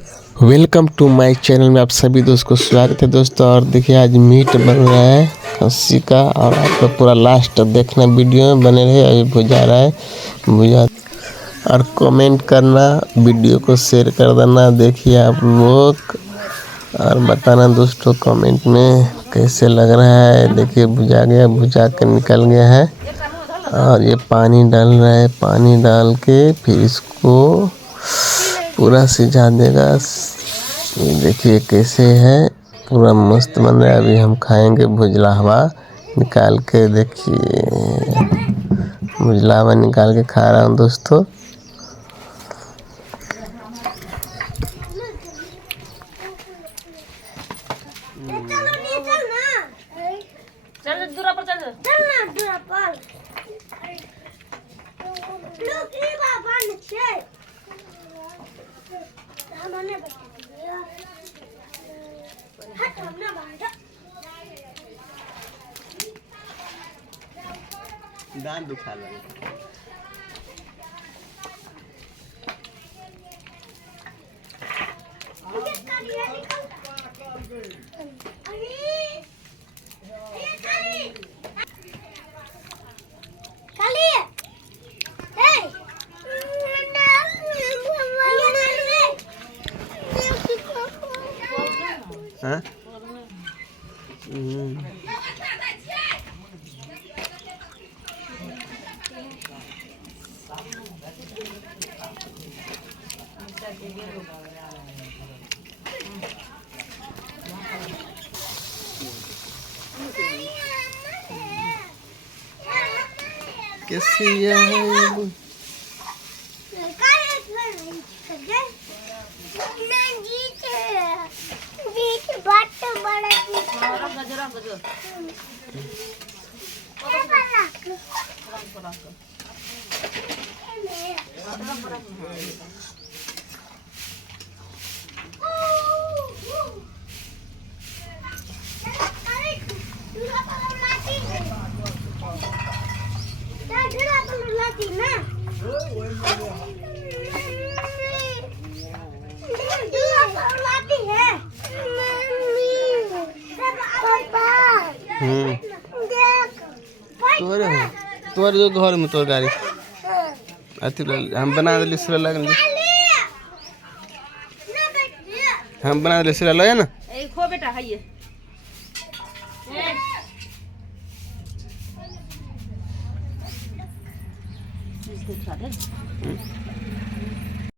Welcome to my channel में आप सभी दोस्तों को स्वागत है दोस्तों। और देखिए आज मीट बन रहा है खस्सी का, और आप लोग पूरा लास्ट देखना वीडियो में बने रहे। अभी भुजा रहा है भुजा। और कमेंट करना, वीडियो को शेयर कर देना देखिए आप लोग, और बताना दोस्तों कमेंट में कैसे लग रहा है। देखिए भुजा गया, भुजा कर निकल गया है और ये पानी डाल रहा है। पानी डाल के फिर इसको पूरा सिझा देगा। ये देखिए कैसे है, पूरा मस्त बन रहा है। अभी हम खाएंगे भुजला हवा निकाल के। देखिए भुजला हवा निकाल के खा रहा हूँ दोस्तों। दांत दुखा लगा। हाँ? कैसे है तोर जो घर में तोर गाड़ी अथी हम बना दिली सिरा लगन, हम बना दिली सिरा लगे ना। ए खो बेटा है ये